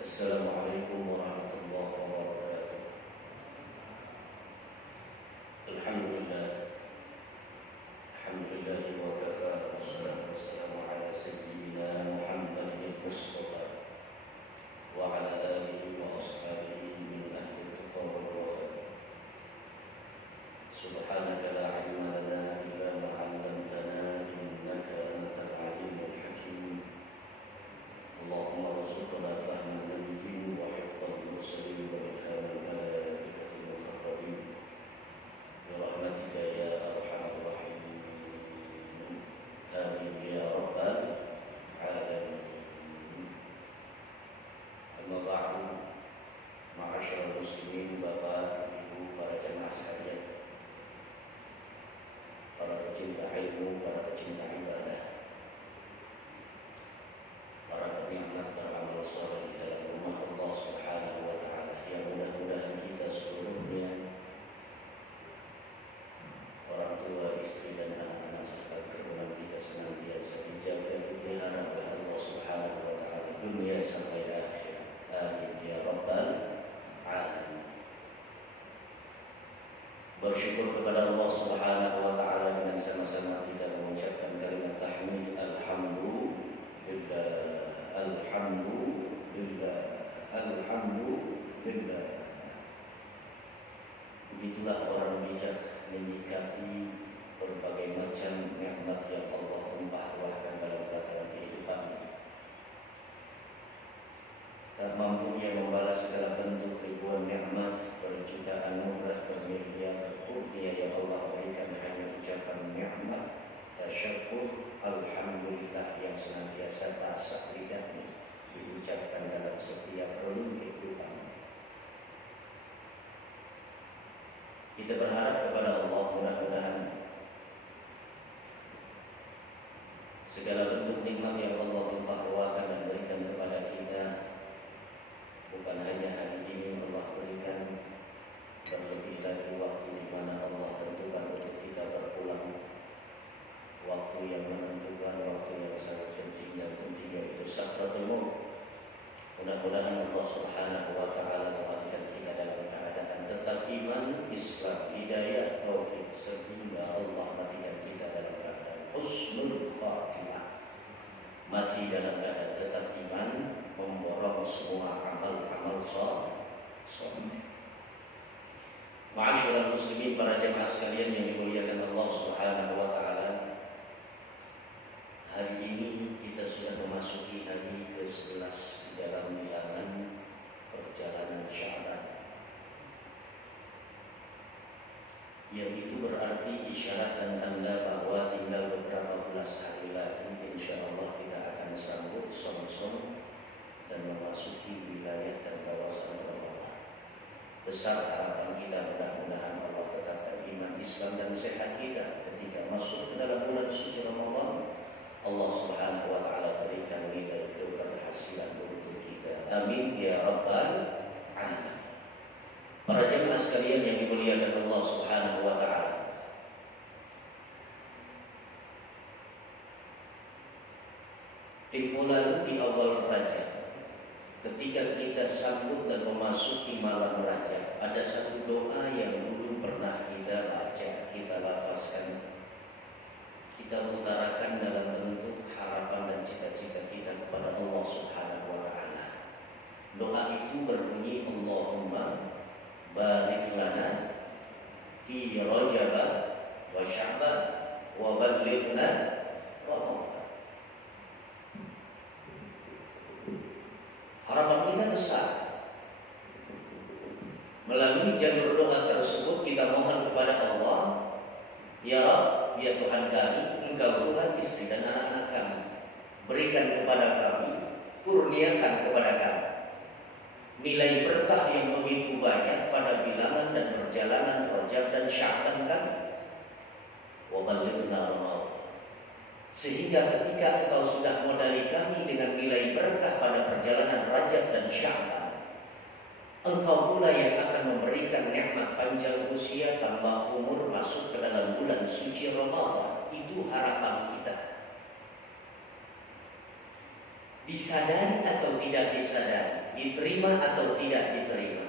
Assalamualaikum warahmatullahi wabarakatuh. Alhamdulillah. Alhamdulillah wa kafa wassalatu wassalamu ala sayyidina Muhammadin Mustafa wa ala alihi wa ashabihi min ahli tuqa wal wafa. Subhanaka la ilma lana illa ma 'allamtana innaka antal alimul hakim. Allahumma rzuqna fahma nabiyyin wa hifdhal mursalin wa ilhamal malaikatil muqarrabin bi rahmatika ya arhamar rahimin. Amin ya rabbal alamin. Amma ba'du, ma'asyiral muslimin, Bapak, Ibu, para jemaah sekalian, para pecinta ilmu, para pecinta ibadah, para penikmat beramal soleh di dalam rumah Allah Subhanahu wa Ta'ala, yang mudah-mudahan kita seluruhnya, orang tua, istri dan anak-anak serta keturunan kita senantiasa dijaga, dipelihara oleh Allah Subhanahu wa Ta'ala dunia sampai akhir. Amin ya rabbal alamin. Bersyukur kepada Allah Subhanahu wa Ta'ala dengan sama-sama kita mengucapkan kalimat tahmid alhamdulillah. Alhamdulillah. Begitulah orang bijak menyikapi berbagai macam nikmat yang Allah tumpah-ruahkan dalam dalam kehidupan. Tak mampunya membalas segala bentuk ribuan nikmat, berjuta anugerah, bermiliar kurnia yang Allah berikan, hanya ucapan nikmat tasyukur alhamdulillah yang senantiasa tak sak lidahnya diucapkan dalam setiap relung kehidupan. Kita berharap kepada Allah, mudah-mudahan segala bentuk nikmat yang Allah tumpah-ruahkan dan berikan kepada kita, bukan hanya hari ini Allah berikan, terlebih lagi waktu di mana Allah tentukan untuk kita berpulang, waktu yang menentukan, waktu yang sangat penting, dan pentingnya itu sakratul maut. Mudah-mudahan Allah Subhanahu wa Ta'ala mematikan kita dalam keadaan tetap iman, Islam, hidayah, taufik, sehingga Allah matikan kita dalam keadaan husnul khatimah, mati dalam keadaan tetap iman, memborong semua amal-amal saleh. Ma'asyiral muslimin, para jemaah sekalian yang dimuliakan Allah Subhanahu wa Ta'ala, hari ini kita sudah memasuki hari ke-11 di dalam bilangan perjalanan Sya'ban. Yang itu berarti isyarat dan tanda bahwa tinggal beberapa belas hari lagi insyaallah kita akan sambut som-som dan memasuki wilayah dan kawasan Ramadan. Besar harapan kita, mudah-mudahan Allah tetapkan iman, Islam dan sehat kita ketika masuk ke dalam bulan suci Ramadan. Allah Subhanahu wa Ta'ala berikan nilai keberhasilan untuk kita. Amin ya rabbal alamin. Para jemaah sekalian yang dimuliakan Allah Subhanahu wa Ta'ala, tempo lalu di awal Rajab, ketika kita sambut dan memasuki malam Rajab, ada satu doa yang dulu pernah kita baca, kita lafazkan, kita utarakan dalam bentuk harapan dan cita-cita kita kepada Allah Subhanahu wa Ta'ala. Doa itu berbunyi, Allahumma barik lana fi Rajab wa Sya'ban wa ballighna Ramadan. Harapan kita besar. Melalui jalur doa tersebut kita mohon kepada Allah, ya Rabb, ya Tuhan kami, Engkau Tuhan istri dan anak-anak kami, berikan kepada kami, kurniakan kepada kami nilai berkah yang begitu banyak pada bilangan dan perjalanan Rajab dan Sya'ban kami. Wa ballighna Ramadan, sehingga ketika Engkau sudah modali kami dengan nilai berkah pada perjalanan Rajab dan Sya'ban, Engkau pula yang akan memberikan nikmat panjang usia, tambah umur, masuk ke dalam bulan suci Ramadan. Itu harapan kita. disadari atau tidak disadari, diterima atau tidak diterima.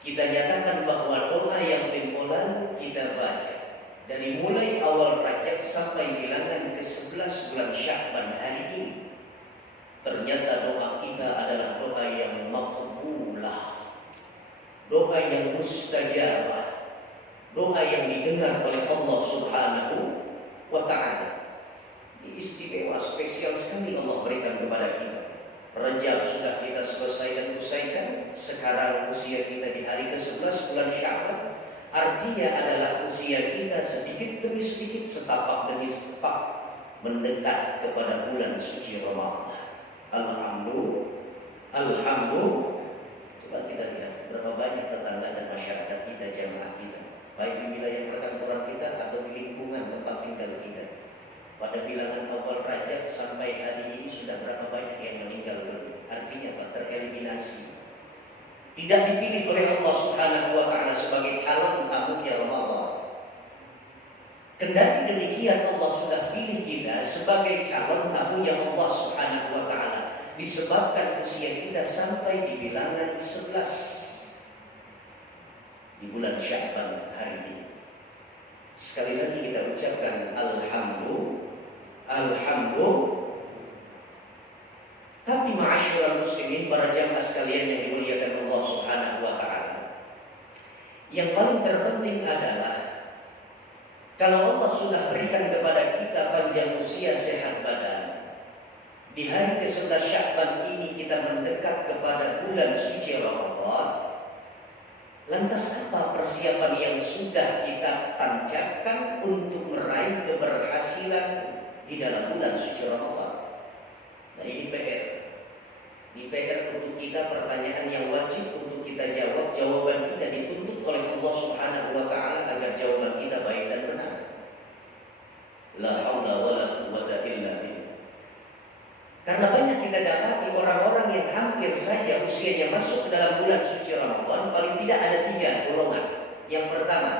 Kita nyatakan bahwa doa yang tempo lalu kita baca dari mulai awal Rajab sampai bilangan ke-11 bulan Sya'ban hari ini, ternyata doa kita adalah doa yang maqbulah, doa yang mustajabah, doa yang didengar oleh Allah Subhanahu wa ta'ala. Istimewa spesial sekali Allah berikan kepada kita. Rajab sudah kita selesaikan, sekarang usia kita di hari ke-11 bulan Sya'ban. Artinya adalah usia kita sedikit demi sedikit, setapak demi setapak mendekat kepada bulan suci Ramadan. Alhamdulillah. Coba kita lihat berapa banyak tetangga dan masyarakat kita, jamaah kita, baik di wilayah perkantoran kita atau di lingkungan tempat tinggal kita. Pada bilangan awal Rajab sampai hari ini sudah berapa banyak yang meninggal dunia. Artinya apa? Tereliminasi. Tidak dipilih oleh Allah Subhanahu wa ta'ala sebagai calon tamunya Ramadan. Kendati demikian, Allah sudah pilih kita sebagai calon tamunya Allah Subhanahu wa ta'ala, disebabkan usia kita sampai di bilangan 11 di bulan Sya'ban hari ini. Sekali lagi kita ucapkan Alhamdulillah. Tapi ma'asyiral muslimin, para jamaah sekalian yang dimuliakan Allah Subhanahu wa ta'ala, yang paling terpenting adalah kalau Allah sudah berikan kepada kita panjang usia, sehat badan, di hari ke-11 Sya'ban ini kita mendekat kepada bulan suci Ramadan. Lantas apa persiapan yang sudah kita tancapkan untuk meraih keberhasilan di dalam bulan suci Ramadan? Nah, ini PR. Ini PR untuk kita, pertanyaan yang wajib untuk kita jawab. Jawaban kita dituntut oleh Allah Subhanahu wa ta'ala agar jawaban kita baik dan benar. La haula wa la quwwata illa billah. Karena banyak kita dapati orang-orang yang hampir saja usianya masuk ke dalam bulan suci Ramadan, paling tidak ada 3 golongan. Yang pertama,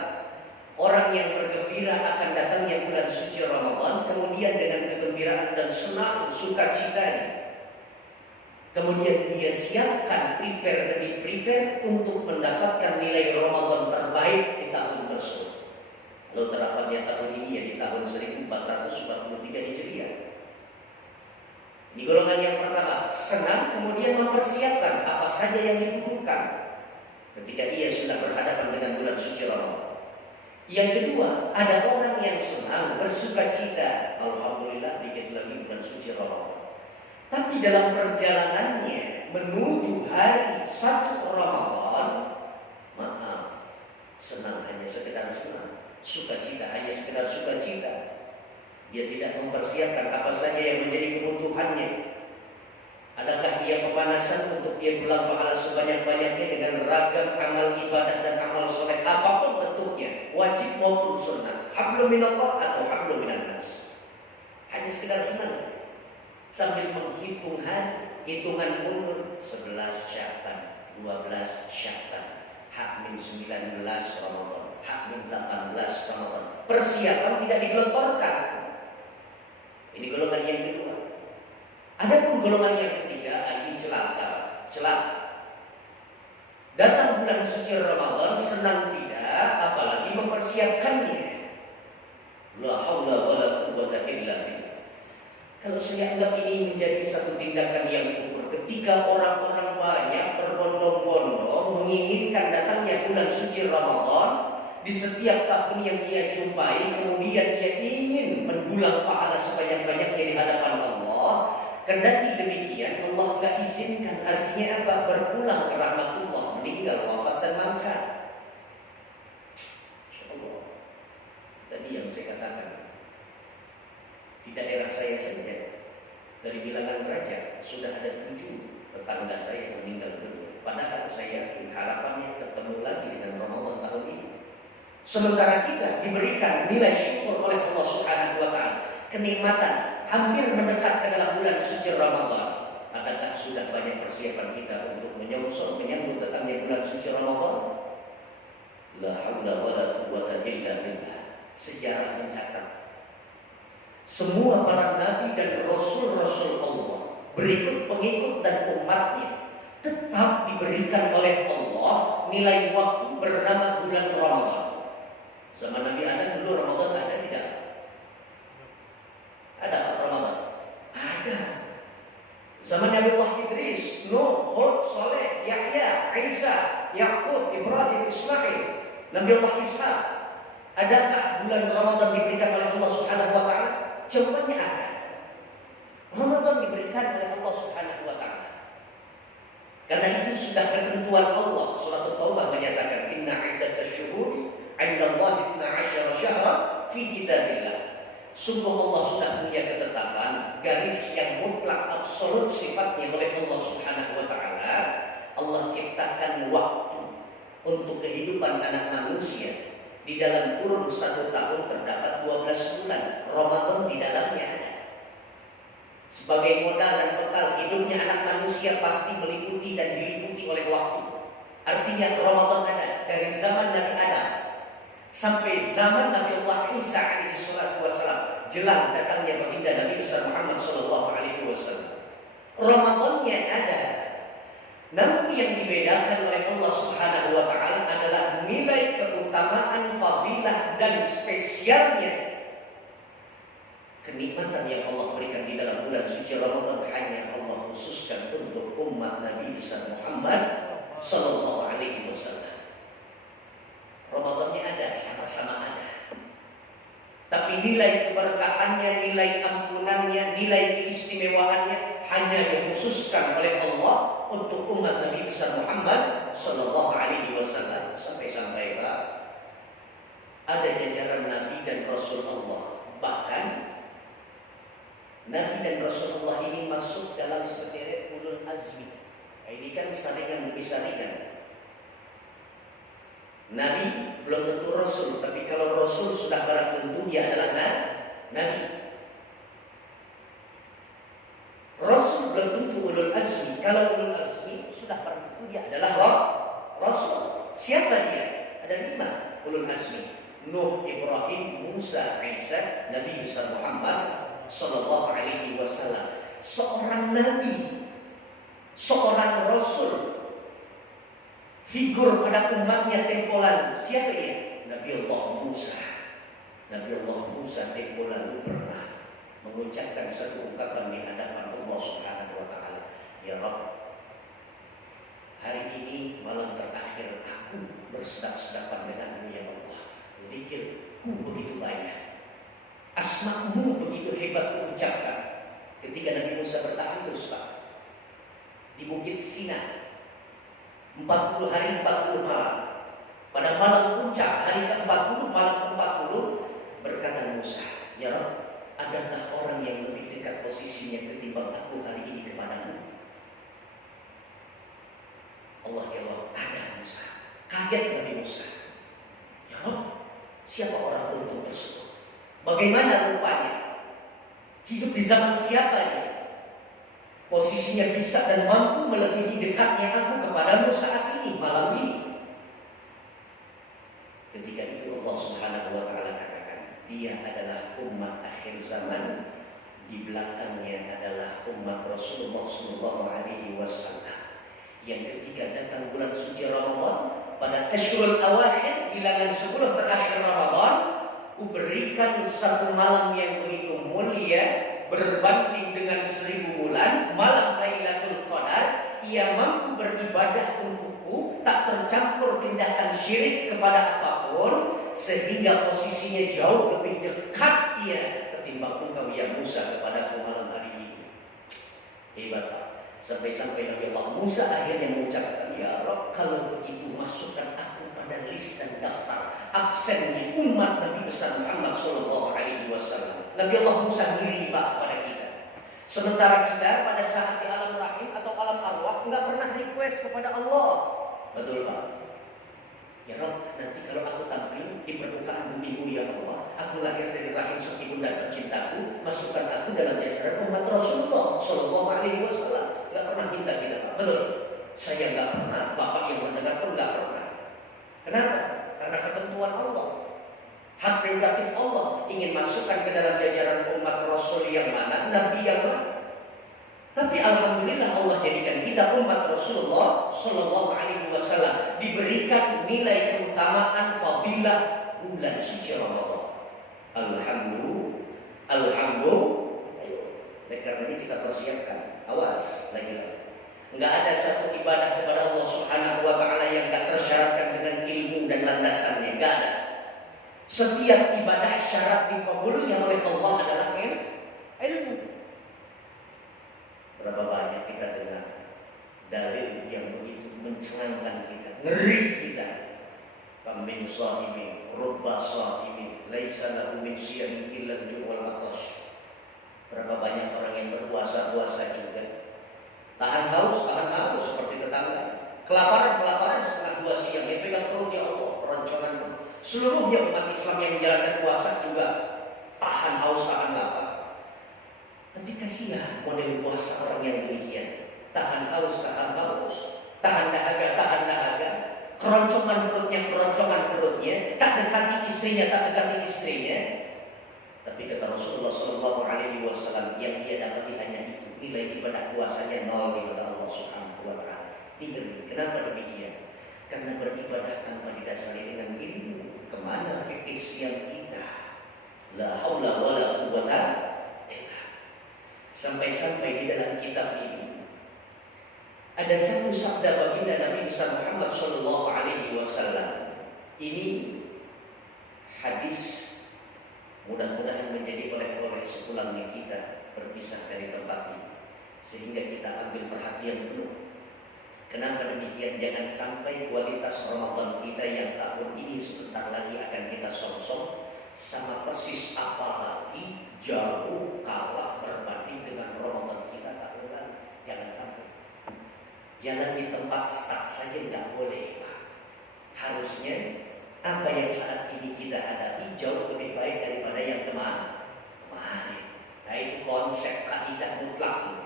orang yang bergembira akan datangnya bulan suci Ramadan, kemudian dengan kegembiraan dan senang sukacitanya, kemudian dia siapkan prepare demi prepare untuk mendapatkan nilai Ramadan terbaik di tahun tersebut. Lalu terapannya tahun ini ya di tahun 1443 Hijriah. Di golongan yang pertama, senang kemudian mempersiapkan apa saja yang dibutuhkan ketika ia sudah berhadapan dengan bulan suci Ramadan. Yang kedua, ada orang yang senang bersukacita, alhamdulillah dikit lagi bulan suci Ramadan. Tapi dalam perjalanannya menuju hari 1 Ramadan, maaf, senang hanya sekedar senang, sukacita hanya sekedar sukacita. Dia tidak mempersiapkan apa saja yang menjadi kebutuhannya. Adakah dia pemanasan untuk dia bulan pahala sebanyak-banyaknya dengan ragam amal ibadah dan amal soleh apapun bentuknya, wajib maupun sunnah, hablum minallah atau hablum minan nas. Hanya sekedar senang sambil menghitung hari, hitungan mundur 11 Sya'ban, 12 Sya'ban, H-19 Ramadan, H-18 Ramadan. Persiapan tidak digelontorkan. Ini golongan yang kedua. Adapun golongan yang ketiga, ini celaka. Datang bulan suci Ramadan senang tidak, apalagi mempersiapkannya. La haula wa la quwwata illa billah. Kalau saya anggap ini menjadi satu tindakan yang kufur, ketika orang-orang banyak berbondong-bondong menginginkan datangnya bulan suci Ramadan di setiap tahun yang ia jumpai, kemudian ia ingin mendulang pahala sebanyak-banyaknya di hadapan Allah. Kendati demikian, Allah tidak izinkan. Artinya apa? Berpulang ke rahmatullah, meninggal, wafat dan mangkat. Insyaallah. Tadi yang saya katakan, di daerah saya saja, dari bilangan Rajab sudah ada 7 tetangga saya yang meninggal dunia. Padahal saya yakin harapannya ketemu lagi dengan Ramadan tahun ini. Sementara kita diberikan nilai syukur oleh Allah Subhanahu wa ta'ala, kenikmatan hampir mendekat ke dalam bulan suci Ramadan. Adakah sudah banyak persiapan kita untuk menyambut datangnya bulan suci Ramadan? La haula wa la quwwata illa billah. Sejarah mencatat semua para nabi dan rasul-rasul Allah berikut pengikut dan umatnya, tetap diberikan oleh Allah nilai waktu bernama bulan Ramadan. Zaman Nabi Adam dulu Ramadan ada tidak? Ada Pak Ramadan? Ada. Zaman Nabi Allah Idris, Nuh, Hud, Saleh, Yahya, Isa, Yakub, Ibrahim, Ismail, Nabi Allah Isa. Adakah bulan Ramadan diberikan oleh Allah Subhanahu wa taala? Jawabannya ada. Ramadan diberikan oleh Allah Subhanahu wa taala. Karena itu sudah ketentuan Allah. Surah At-Taubah menyatakan inna iddatasyuhuri 'indallahi 12 syahran fi kitabillah. Sungguh Allah sudah punya ketetapan garis yang mutlak absolut sifatnya oleh Allah Subhanahu wa taala. Allah ciptakan waktu untuk kehidupan anak manusia. Di dalam kurun 1 tahun terdapat 12 bulan. Ramadan di dalamnya ada. Sebagai modal dan bekal hidupnya anak manusia pasti meliputi dan diliputi oleh waktu. Artinya Ramadan ada dari zaman Nabi Adam sampai zaman Nabi Allah Isa alaihi salatu wassalam, jelang datangnya baginda Nabi besar Muhammad sallallahu alaihi wasallam. Ramadannya ada. Namun yang dibedakan oleh Allah Subhanahu wa taala adalah nilai keutamaan, fadilah dan spesialnya kenikmatan yang Allah berikan di dalam bulan suci Ramadan hanya Allah khususkan untuk umat Nabi besar Muhammad sallallahu alaihi wasallam. Ramadannya ada, sama-sama ada. Tapi nilai keberkahannya, nilai ampunannya, nilai keistimewaannya hanya dikhususkan oleh Allah untuk umat Nabi besar Muhammad sallallahu alaihi wasallam. Sampai-sampai Pak, ada jajaran Nabi dan Rasul Allah. Bahkan Nabi dan Rasulullah ini masuk dalam sederet ulul azmi. Ini kan saringan demi saringan. Nabi belum tentu Rasul, tapi kalau Rasul sudah barang tentu dia adalah Nabi. Rasul belum tentu ulul azmi. Kalau ulul azmi sudah barang tentu dia adalah Rasul. Siapa dia? Ada 5 ulul azmi: Nuh, Ibrahim, Musa, Isa, Nabi besar Muhammad sallallahu alaihi wasallam. Seorang nabi, seorang rasul, figur pada umatnya tempo lalu. Siapa ya? Nabi Allah Musa. Nabi Allah Musa tempo lalu pernah mengucapkan satu ungkapan di hadapan Allah Subhanahu wa taala, ya Rabb, hari ini malam terakhir aku bersedap-sedapan denganmu ya Allah. Zikirku begitu banyak, asma-Mu begitu hebat kuucapkan. Ketika Nabi Musa bertahlus di Bukit Sina 40 hari 40 malam. Pada malam puncak hari ke-40, malam ke-40, berkata Musa, ya Rabb, adakah orang yang lebih dekat posisinya ketimbang aku hari ini kepadamu? Allah jawab, ada Musa. Kaget Nabi Musa. Ya Rabb, siapa orang beruntung tersebut? Bagaimana rupanya? Hidup di zaman siapa dia? Posisinya bisa dan mampu melebihi dekatnya aku kepadamu saat ini, malam ini. Ketika itu Allah Subhanahu wa taala katakan, dia adalah umat akhir zaman, di belakangnya adalah umat Rasulullah sallallahu alaihi wasallam. Yang ketika datang bulan suci Ramadan, pada Ashurul Awakhir, bilangan 10 terakhir Ramadan, kuberikan satu malam yang begitu mulia berbanding dengan 1000 bulan, malam Lailatul Qadar. Ia mampu beribadah untukku, tak tercampur tindakan syirik kepada apapun, sehingga posisinya jauh lebih dekat ia ketimbang engkau ya Musa kepadaku malam hari ini. Hebat Pak. Sampai-sampai Nabi Allah Musa akhirnya mengucapkan, ya Rabb, kalau begitu masukkan aku pada list dan daftar absennya umat Nabi besar Muhammad sallallahu alaihi wasallam. Nabi Allah Musa ngiri Pak kepada kita. Sementara kita pada saat di alam rahim atau alam arwah nggak pernah request kepada Allah. Betul Pak? Ya Rabb, nanti kalau aku tampil di permukaan bumi-Mu ya Allah, aku lahir dari rahim sang ibunda tercintaku, masukkan aku dalam jajaran umat Rasulullah sallallahu alaihi wasallam. Nggak pernah minta kita Pak. Betul? Saya nggak pernah, Bapak yang mendengar pun nggak pernah. Kenapa? Karena ketentuan Allah, hak prerogatif Allah ingin masukkan ke dalam jajaran umat Rasul yang mana, Nabi yang mana. Tapi alhamdulillah Allah jadikan kita umat Rasulullah Sallallahu Alaihi Wasallam diberikan nilai keutamaan fadilah bulan suci Ramadan. Alhamdulillah. Oleh karenanya kita persiapkan. Awas lagi. Enggak ada satu ibadah kepada Allah Subhanahu Wa Taala yang enggak tersyaratkan dengan ilmu dan landasannya. Enggak ada. Setiap ibadah syarat dikabulnya oleh Allah adalah ilmu. Berapa banyak kita dengar dalil yang begitu mencengangkan kita, ngeri kita. Min sha'imin, rubba sha'imin, laisa lahu min siyamihi illa al-ju' wal 'atash. Berapa banyak orang yang berpuasa-puasa juga tahan haus seperti tetangga. Kelaparan setengah 2 siang dia pegang perutnya Allah, keroncongan. Seluruhnya umat Islam yang menjalankan puasa juga tahan haus, tahan lapar. Tapi kasihan model puasa orang yang demikian. Tahan haus, tahan dahaga, keroncongan perutnya, tak dekati istrinya. Tapi kata Rasulullah Sallallahu Alaihi Wasallam yang dia dapati hanya itu, nilai ibadah puasanya 0 di mata Allah Subhanahu Wa Taala. Ingat, kenapa demikian? Karena beribadah tanpa didasari dengan ilmu. Kemana fikih siang kita? La haula wala quwwata illa. Sampai-sampai di dalam kitab ini ada satu sabda baginda Nabi Muhammad Sallallahu Alaihi Wasallam. Ini hadis mudah-mudahan menjadi oleh-oleh sepulangnya kita berpisah dari tempat ini, sehingga kita ambil perhatian penuh. Kenapa demikian? Jangan sampai kualitas Ramadan kita yang tahun ini sebentar lagi akan kita song-song sama persis, apalagi jauh kalah berbanding dengan Ramadan kita tahun lalu. Jangan sampai. Jalan di tempat start saja tidak boleh, Pak. Harusnya apa yang saat ini kita hadapi jauh lebih baik daripada yang kemarin. Nah, itu konsep kaidah mutlak.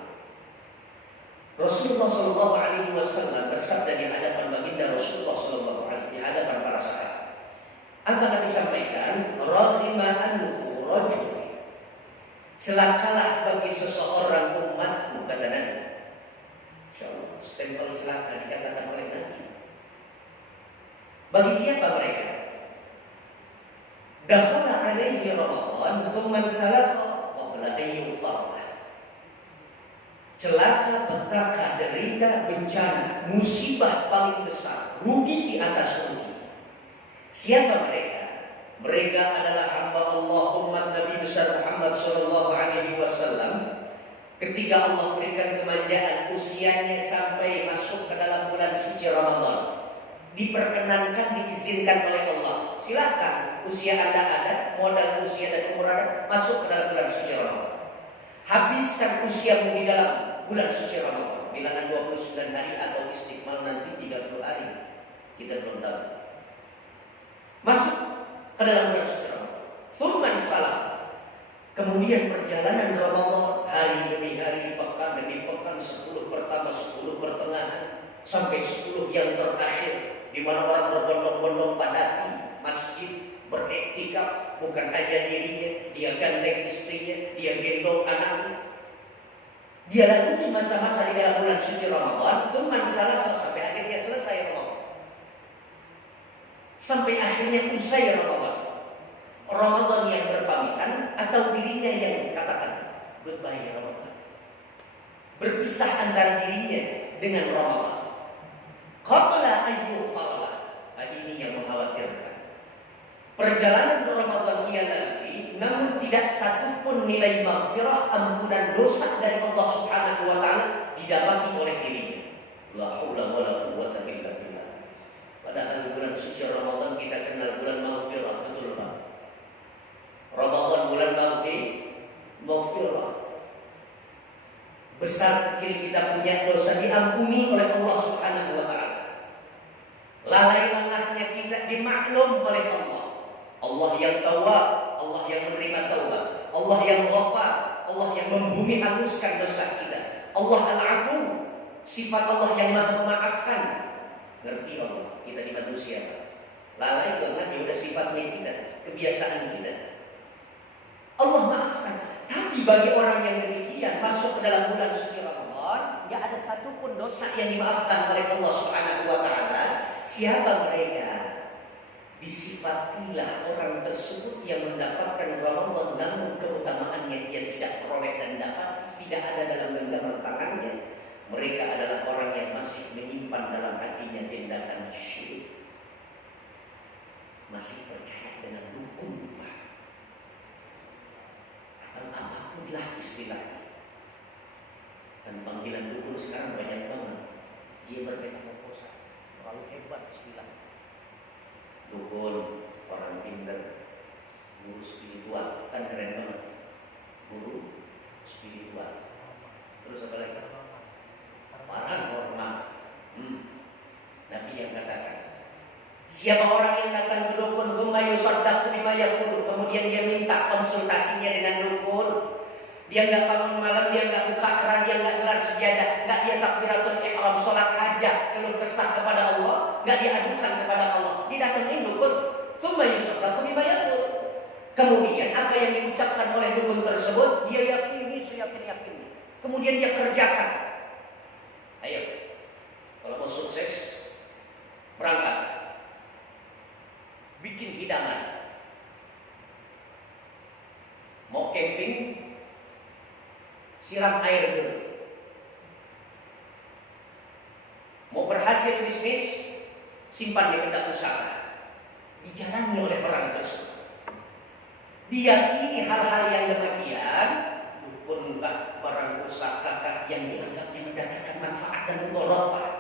Rasulullah Shallallahu Alaihi Wasallam bersabda di hadapan baginda Rasulullah Shallallahu Alaihi Wasallam, di hadapan para sahabat. Apa Nabi sampaikan? Rahiman furajul. Celakalah bagi seseorang umatku, kata Nabi. Insyaallah, stempel celaka dikatakan oleh Nabi. Bagi siapa mereka? Dakhala alaihi Ramadan thumma salakha qabla an yufarah. Celaka, petaka, derita, bencana, musibah paling besar, rugi di atas rugi. Siapa mereka? Mereka adalah hamba Allah umat Nabi besar Muhammad sallallahu alaihi wasallam. Ketika Allah berikan kemanjaan usianya sampai masuk ke dalam bulan suci Ramadan, diperkenankan, diizinkan oleh Allah. Silakan, usia Anda ada, modal usia dan umur Anda, masuk ke dalam bulan suci Ramadan. Habiskan usiamu di dalam bulan suci Ramadan. Bilangan 29 hari atau istiqmal nanti 30 hari. Kita belum tahu. Masuk ke dalam bulan suci Ramadan. Thumman salah. Kemudian perjalanan Ramadan hari demi hari, pekan demi pekan, 10 pertama, 10 pertengahan, sampai 10 yang terakhir, di mana orang berbondong-bondong padati masjid, beriktikaf, bukan hanya dirinya, dia gandeng istrinya, dia gendong anaknya. Dia lalui masa-masa di dalam bulan suci Ramadan, thumman salah, sampai akhirnya selesai Ramadan. Sampai akhirnya usai Ramadan. Ramadan yang berpamitan atau dirinya yang katakan goodbye Ramadan. Berpisah antara dirinya dengan Ramadan. Qabla ayyufarlah. Ini yang mengkhawatirkan. Perjalanan Ramadan ia lalui, namun tidak satu pun nilai maghfirah, ampunan dosa dari Allah Subhanahu wa taala didapati oleh dirinya. La haula wala quwwata illa billah. Padahal bulan suci Ramadan kita kenal bulan maghfirah, betul Pak? Ramadan bulan maghfirah. Besar kecil kita punya dosa diampuni oleh Allah Subhanahu wa taala. Lalai-lalahnya kita dimaklum oleh Allah. Allah yang tawwab, Allah yang menerima taubat, Allah yang ghafar, Allah yang membumi hanguskan dosa kita. Allah al-afu, sifat Allah yang maha memaafkan. Ngerti Allah, kita di manusia. Lalai lengah ya udah sifatnya kita, kebiasaan kita. Allah maafkan. Tapi bagi orang yang demikian masuk ke dalam bulan suci Ramadan, tidak ada satupun dosa yang dimaafkan oleh Allah Subhanahu wa taala. Siapa mereka? Disifatilah orang tersebut yang mendapatkan Ramadan namun keutamaannya dia tidak peroleh dan dapat tidak ada dalam genggaman tangannya. Mereka adalah orang yang masih menyimpan dalam hatinya tindakan syirik, masih percaya dengan dukun, Pak, atau apapun lah istilahnya. Dan panggilan dukun sekarang banyak banget. Dia bermetamorfosa, terlalu hebat istilahnya. Dukun, orang pintar, guru spiritual, kan keren banget. Guru spiritual. Terus apa lagi? Paranormal. Nabi yang katakan, siapa orang yang datang ke dukun, tsumma yusaddaqu bima yaqulu, kemudian dia minta konsultasinya dengan dukun. Dia enggak bangun malam, dia enggak buka keran, dia enggak gelar sejadah, enggak dia takbiratul ihram, salat hajat, keluh kesah kepada Allah, enggak diadukan kepada Allah. Didatengin dukun, tsumma yusaddaqu bima yaqulu. Kemudian apa yang diucapkan oleh dukun tersebut, dia yakini, yakin. Kemudian dia kerjakan. Ayo, kalau mau sukses, berangkat, bikin hidangan, mau camping, siram air dulu. Mau berhasil bisnis, simpan di benda usaha. Dijalani oleh orang tersebut. Diyakini hal-hal yang demikian, bukankah barang usaha yang dianggapnya mendatangkan manfaat dan mudharah.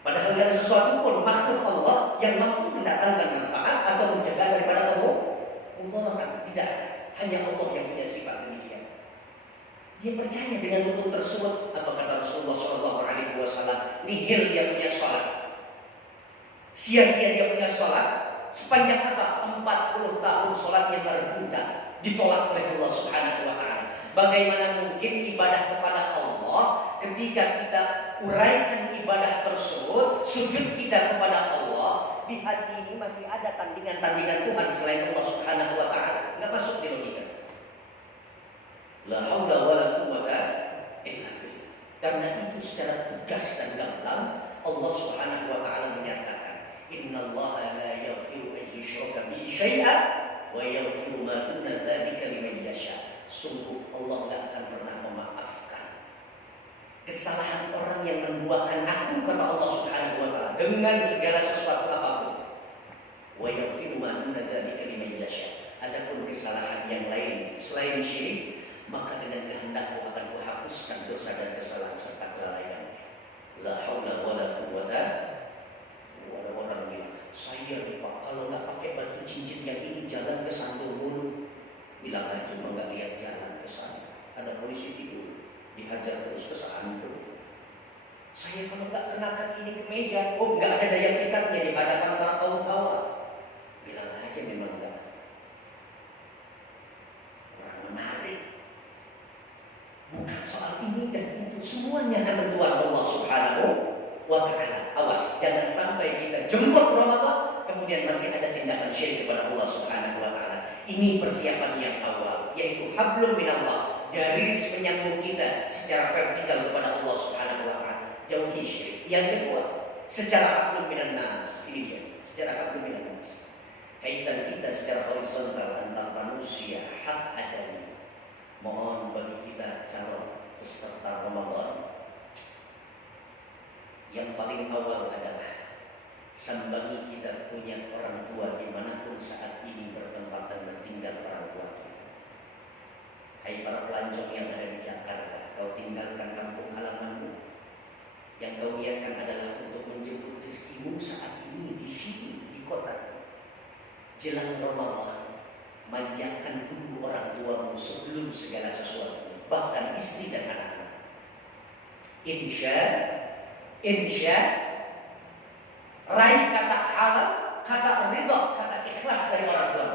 Padahal tidak sesuatu pun makhluk Allah yang mampu mendatangkan manfaat atau mencegah daripada mudharah. Tidak ada. Hanya Allah yang punya sifat demikian. Dia percaya dengan dukun tersebut. Apa kata Rasulullah SAW? Nihil dia punya sholat, sia-sia dia punya sholat. Sepanjang apa? 40 tahun sholatnya tertunda, ditolak oleh Allah Subhanahu wa taala. Bagaimana mungkin ibadah kepada Allah ketika kita uraikan ibadah tersebut, sujud kita kepada Allah, di hati ini masih ada tandingan-tandingan Tuhan selain Allah Subhanahu wa taala? Enggak masuk di logika. La haula wala quwwata illa billah. Karena itu secara tegas dan gamblang Allah Subhanahu wa taala menyatakan, innallaha la yaghfiru an yushraka bihi syai'an wa yaghfiru ma duna dzalika liman yasha. Sungguh Allah tidak akan pernah memaafkan kesalahan orang yang membuahkan aku, kata Allah Subhanahu wa taala, dengan segala sesuatu apapun. Wa yaghfiru ma duna dzalika liman yasha. Adapun kesalahan yang lain selain syirik, maka dengan kehendakku akan kuhapuskan dosa dan kesalahan serta kelalaiannya. La haula wala quwwata. Ada orang bilang, saya nih Pak, kalau nggak pakai batu cincin yang ini jalan ke Santur dulu. Bilang aja nggak lihat jalan ke sana. Ada polisi tidur, dihajar terus ke Santur. Saya kalau nggak kenakan ini ke meja, nggak ada daya pikatnya di hadapan para kaum-kaum. Bilang aja memang nggak. Orang menarik. Bukan soal ini dan itu, semuanya ketentuan Allah Subhanahu wa ta'ala. Awas, jangan sampai kita jemput Ramadan kemudian masih ada tindakan syirik kepada Allah Subhanahu wa ta'ala. Ini persiapan yang awal, yaitu hablum minallah, garis penyambung kita secara vertikal kepada Allah Subhanahu wa ta'ala. Jauhi syirik. Yang kedua, secara hablum minan nas. Ini dia, secara hablum minan nas. Kaitan kita secara horizontal antar manusia, hak adami. Mohon bagi kita calon peserta Ramadan, yang paling awal adalah sambangi kita punya orang tua dimanapun saat ini bertempat dan bertinggal orang tua kita. Hai para pelancong yang ada di Jakarta, kau tinggalkan kampung halamanmu. Yang kau niatkan adalah untuk menjemput rezekimu saat ini di sini, di kota. Jelang Ramadan, manjakan dulu orang tuamu sebelum segala sesuatu, bahkan istri dan anak-anak. Insya raih kata halal, kata ridha, kata ikhlas dari orang tua.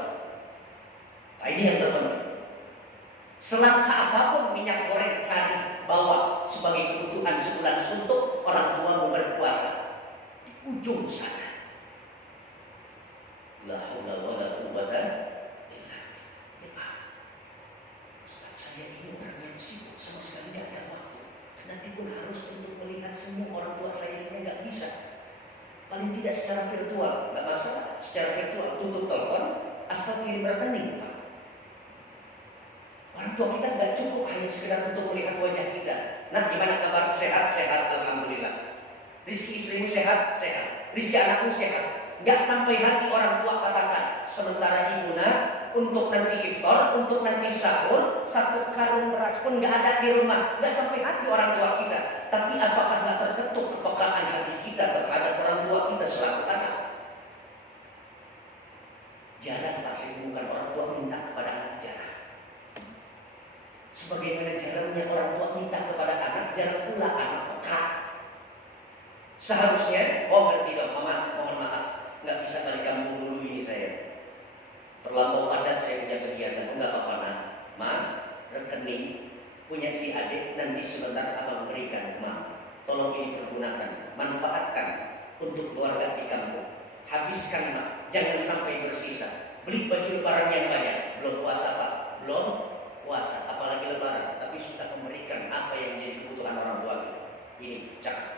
Nah, ini yang terpenting. Selangkah apapun minyak goreng cari bawa sebagai kebutuhan sebulan suntuk, orang tua berpuasa di ujung sana. La haula wala quwwata illa billah. Ustaz, saya ini orang yang sibuk, sama sekali tidak ada waktu. Nanti pun harus tidak secara virtual, nggak masalah. Secara virtual, tutup telepon, asal kirim rekening. Orang tua kita nggak cukup hanya sekedar untuk melihat wajah kita. Nah, gimana kabar? Sehat, sehat, alhamdulillah. Rizki istrimu sehat, sehat. Rizki anakmu sehat. Nggak sampai hati orang tua katakan. Sementara ibuna untuk nanti iftar, untuk nanti sahur, 1 karung beras pun nggak ada di rumah. Nggak sampai hati orang tua kita. Tapi apakah nggak terketuk kepekaan hati kita terhadap orang tua kita selaku anak? Jarang Pak saya temukan orang tua minta kepada anak, jarang. Sebagaimana jarangnya orang tua minta kepada anak, jarang pula anak peka. Seharusnya, ngerti dong, mama, mohon maaf, nggak bisa balik kampung dulu ini saya. Terlampau padat saya punya kegiatan, nggak apa-apa nak. Ma, rekening punya si adik nanti sebentar abang berikan, ma. Tolong ini pergunakan, manfaatkan untuk keluarga di kampung. Habiskan ma, jangan sampai bersisa. Beli baju lebaran yang banyak, belum puasa pak, belum puasa, apalagi lebaran, tapi sudah memberikan apa yang menjadi kebutuhan orang tua kita. Ini cakap.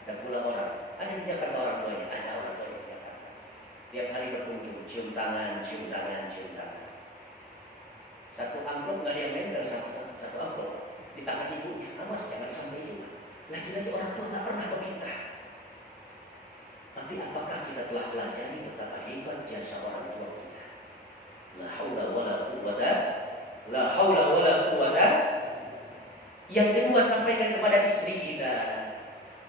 Ada pula orang, ada di Jakarta orang tuanya, ada orang tua di Jakarta. Tiap hari berkunjung, cium tangan, cium tangan, cium tangan. Satu amplop nggak ada yang nempel satu amplop di tangan ibunya. Awas jangan sampai juga. Lagi-lagi orang tua nggak pernah meminta. Tapi apakah kita telah pelajari betapa hebat jasa orang tua kita? La haula wala quwwata, la haula wala quwwata. Yang kedua, sampaikan kepada istri kita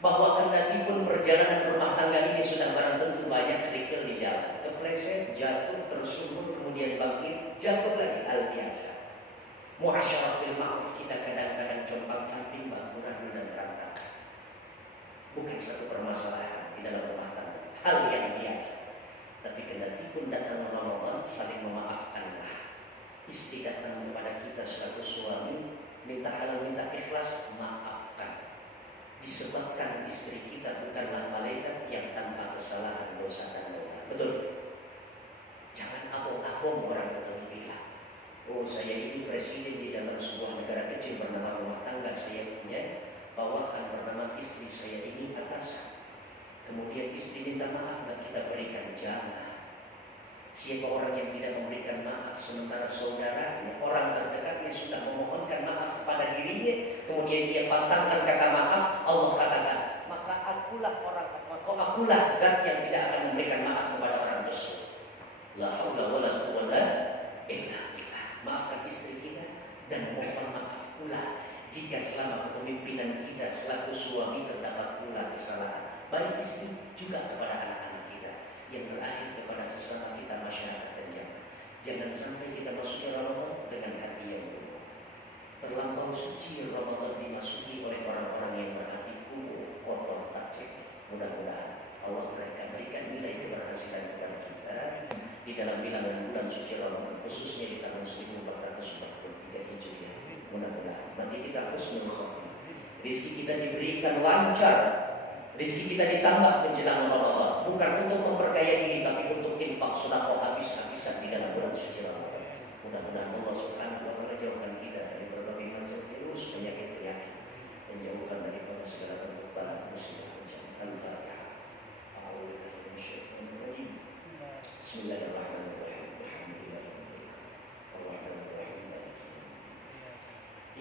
bahwa kendati pun perjalanan rumah tangga ini sudah barang tentu banyak kerikil di jalan, kepleset, jatuh, tersungkur, kemudian bangkit, jatuh lagi, hal biasa. Muasyarah bil ma'ruf kita kadang-kadang compang-camping, bangunan dan berantakan. Bukan satu permasalahan di dalam rumah tangga, hal yang biasa. Tapi kendati pun datang Ramadan, saling memaafkanlah. Istri datang kepada kita selaku suami, minta halal, minta ikhlas, maafkan. Disebabkan istri kita bukanlah malaikat yang tanpa kesalahan, dosa dan noda. Betul? Jangan abong-abong orang ketemu bilang, oh saya ini presiden di dalam sebuah negara kecil bernama rumah tangga, saya punya bawahan bernama istri saya ini atasan. Kemudian istri minta maaf dan kita berikan, jangan. Siapa orang yang tidak memberikan maaf sementara saudaranya, orang terdekatnya sudah memohonkan maaf kepada dirinya, kemudian dia pantangkan kata maaf, Allah katakan, maka akulah dan yang tidak akan memberikan maaf kepada orang tersebut. La haula wala quwwata illa billah. Maafkan istri kita dan mohon maaf pula jika selama kepemimpinan kita selaku suami terdapat pula kesalahan, baik istri juga kepada anak-anak kita. Yang terakhir kepada sesama kita masyarakat dan jamaah. Jangan sampai kita masuk Ramadan dengan hati yang buruk. Terlampau suci Ramadan dimasuki oleh orang-orang yang berhati kumuh, kotor, taksik. Mudah-mudahan Allah berikan nilai keberhasilan kepada kita di dalam bilangan bulan suci Ramadan, khususnya di tahun 1443 Hijriah. Mudah-mudahan nanti kita husnul khotimah. Rizki kita diberikan lancar. Rizki kita ditambah menjelang Ramadan, bukan untuk memperkaya diri, tapi untuk infak sedekah habis-habisan di dalam bulan suci Ramadan. Mudah-mudahan Allah Subhanahu wa taala jauhkan kita dari berbagai macam virus, penyakit-penyakit, menjauhkan dari segala bentuk bala musibah bencana. Al-Fatihah. A'udzubillahi minasyaitonir rajim. Bismillahirrahmanirrahim. Alhamdulillahirabbil alamin.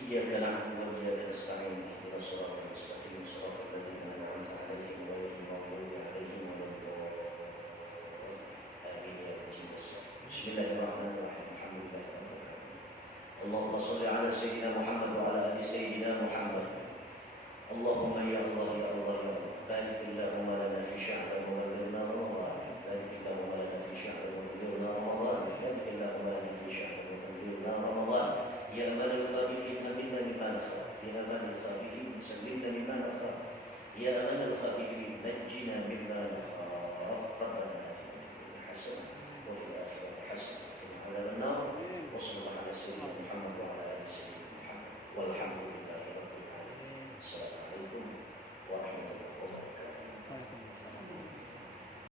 Iyyaka na'budu wa iyyaka nasta'in. Ihdinas siratal mustaqim. Shiratal ladzina an'amta 'alaihim ghairil maghdubi 'alaihim waladdallin. Amin ya rabbal alamin. Bismillahirrahmanirrahim. Alhamdulillahirabbil alamin. Allahumma shalli 'ala sayyidina Muhammad wa 'ala ali sayyidina Muhammad. Allahumma ya Allah ya Allah ya Allah. Barik Allahumma lana fi sya'ri wa ballighna Ramadan. Barik Allahumma lana fi sya'ri wa ballighna Ramadan. Barik Allahumma lana fi sya'ri wa ballighna Ramadan. Ya amanal khaifin aminna liman khaf. Ya amanal khaifin sallimna liman khaf. Ya